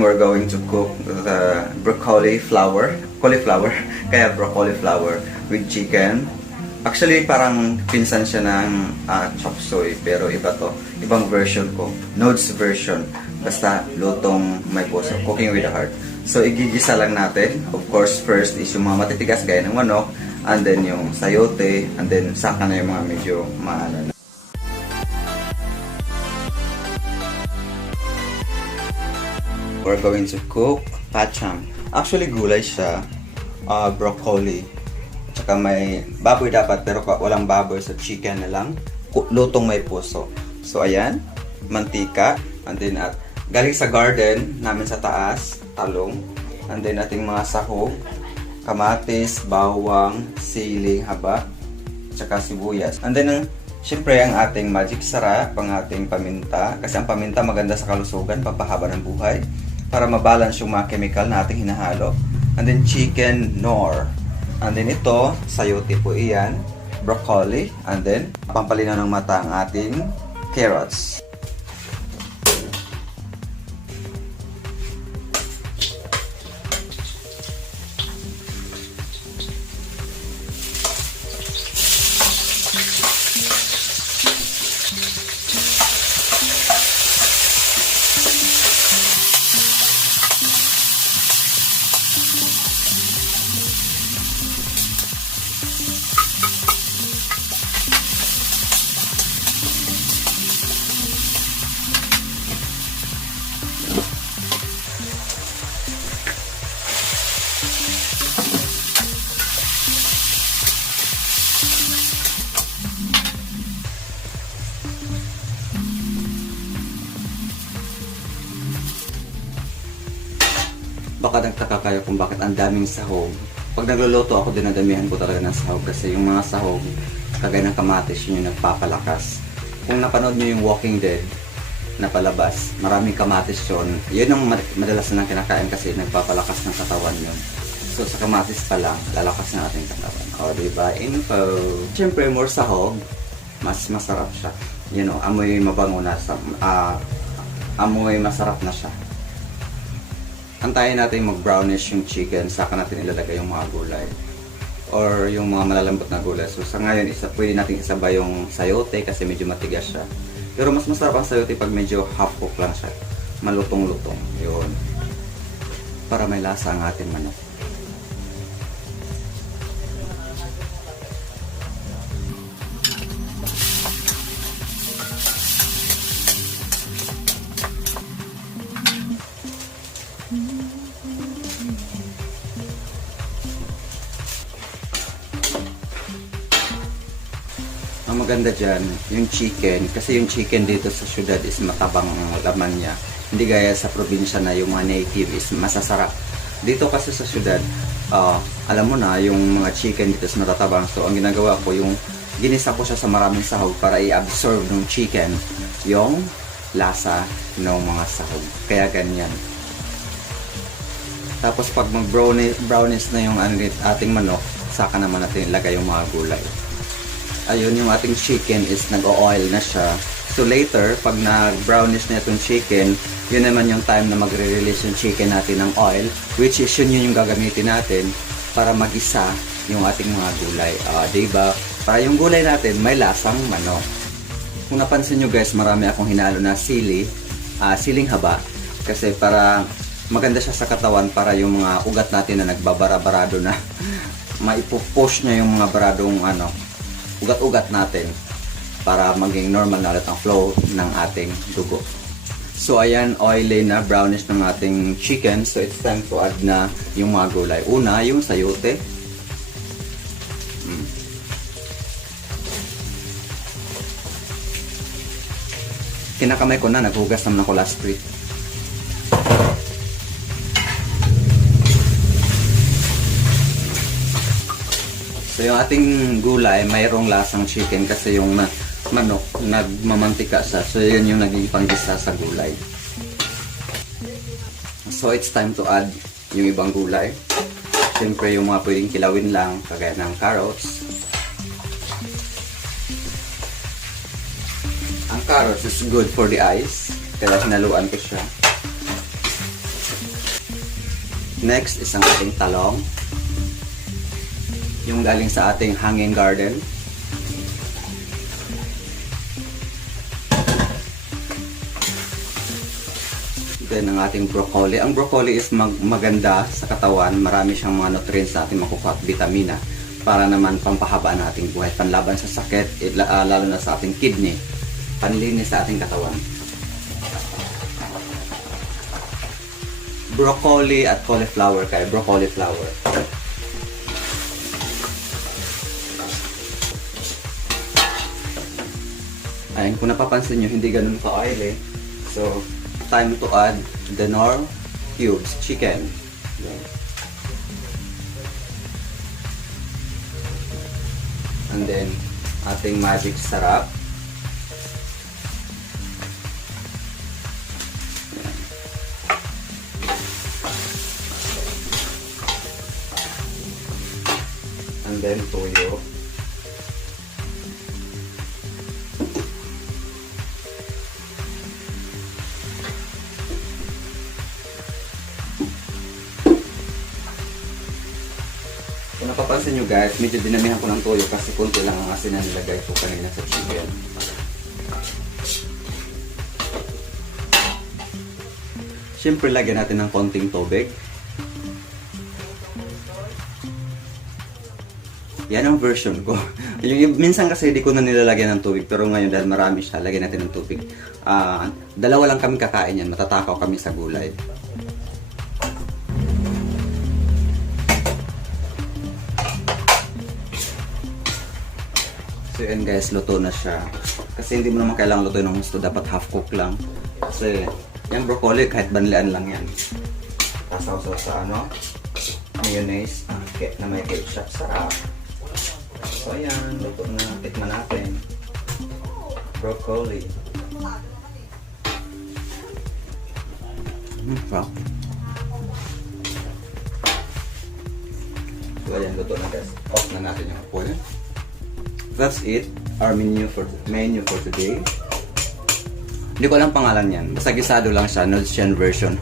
We're going to cook the cauliflower, kaya broccoli flower with chicken. Actually, parang pinsan siya ng chop suey, pero iba to. Ibang version ko. Nodes version. Basta lutong may puso. Cooking with the heart. So, igigisa lang natin. Of course, first is yung mga matitigas gaya ng manok. And then yung sayote. And then saka na yung mga medyo maano na. We're going to cook pacham. Actually, gulay siya. Broccoli. Tsaka may baboy dapat, pero walang baboy, so chicken na lang. Lutong may puso. So, ayan. Mantika. And then, galing sa garden namin sa taas, talong. And then, ating mga sahog. Kamatis, bawang, siling, haba. Tsaka sibuyas. And then, syempre, ang ating magic sarap, ang ating paminta. Kasi ang paminta maganda sa kalusugan, pampahaba ng buhay. Para mabalance yung mga chemical na ating hinahalo. And then, chicken nor. And then ito, sayote po iyan, broccoli, and then pampalinaw ng mata ang ating carrots. Baka nagtaka kayo kung bakit ang daming sahog. Pag nagluluto ako, dinadamihan ko talaga ng sahog kasi yung mga sahog, kagaya ng kamatis, yun yung nagpapalakas. Kung napanood nyo yung Walking Dead na palabas, maraming kamatis yun. Yun yung madalas na kinakain kasi nagpapalakas ng katawan yun. So sa kamatis pa lang, lalakas na ating katawan. O, diba? Info. Siyempre, more sahog, mas masarap siya. You know, amoy mabango na, amoy masarap na siya. Antayin natin mag-brownish yung chicken, saka natin ilalagay yung mga gulay or yung mga malalambot na gulay. So sa ngayon, pwede natin isabay yung sayote kasi medyo matigas siya. Pero mas masarap ang sayote pag medyo half cook lang siya. Malutong-lutong. Yun. Para may lasa ang ating manok. Ang maganda dyan, yung chicken, kasi yung chicken dito sa syudad is matabang ang laman niya. Hindi gaya sa probinsya na yung mga native is masasarap. Dito kasi sa syudad, alam mo na, yung mga chicken dito is matatabang. So, ang ginagawa ko, yung ginisa ko siya sa maraming sahog para i-absorb ng chicken yung lasa ng mga sahog. Kaya ganyan. Tapos, pag mag-brownish na yung ating manok, saka naman natin ilagay yung mga gulay. Ayun, yung ating chicken is nag-o-oil na siya. So later, pag nag-brownish na itong chicken, yun naman yung time na magre-release yung chicken natin ng oil, which is yun yung gagamitin natin para magisa yung ating mga gulay. Diba? Para yung gulay natin may lasang manok. Kung napansin nyo guys, marami akong hinalo na siling haba. Kasi para maganda siya sa katawan, para yung mga ugat natin na nagbabara-barado na, maipupush niya yung mga baradong ugat-ugat natin para maging normal na ulit ang flow ng ating dugo. So ayan, oily na, brownish ng ating chicken. So it's time to add na yung mga gulay. Una, yung sayote. Kinakamay ko na, naghugas naman ako last week. So yung ating gulay, mayroong lasang chicken kasi yung manok, nagmamantika siya. So yun yung naging panggisa sa gulay. So it's time to add yung ibang gulay. Siyempre yung mga pwedeng kilawin lang, kagaya ng carrots. Ang carrots is good for the eyes, kaya hinaluan ko siya. Next is ang ating talong. Yung galing sa ating hanging garden. Then ang ating broccoli. Ang broccoli is maganda sa katawan. Marami siyang mga nutrients na ating makukuha at vitamina para naman pampahaba ng ating buhay. Panlaban sa sakit, lalo na sa ating kidney. Panlinis sa ating katawan. Broccoli at cauliflower kaya broccoli flower. Ayun, kung napapansin nyo, hindi ganun ka-oily. So, time to add the Knorr cubes chicken. And then, ating magic sarap. And then, toyo. Kung napapansin nyo guys, medyo dinamihan ko ng toyo kasi konti lang ang asin na nilagay ko kanina sa chicken. Siyempre, lagyan natin ng konting tubig. Yan ang version ko. Minsan kasi di ko na nilalagyan ng tubig, pero ngayon dahil marami siya, lagyan natin ng tubig. Dalawa lang kami kakain yan, matatakaw kami sa gulay. So yan guys, luto na siya. Kasi hindi mo naman kailangan luto ng gusto, dapat half cook lang. Kasi yung broccoli, kahit banlian lang yan. Tasaw-saw sa mayonnaise, na may ketchup, sarap. So ayan, luto na, tikman natin. Broccoli. Wow. So ayan, luto na guys. Off na natin yung apoy. That's it, our menu for today. Hindi ko alam pangalan yan. Basta gisado lang siya, Nolsian version.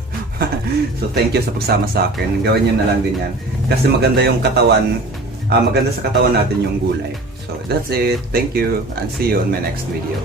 So thank you sa pagsama sa akin. Gawin nyo na lang din yan. Kasi maganda yung katawan, maganda sa katawan natin yung gulay. So that's it. Thank you and see you on my next video.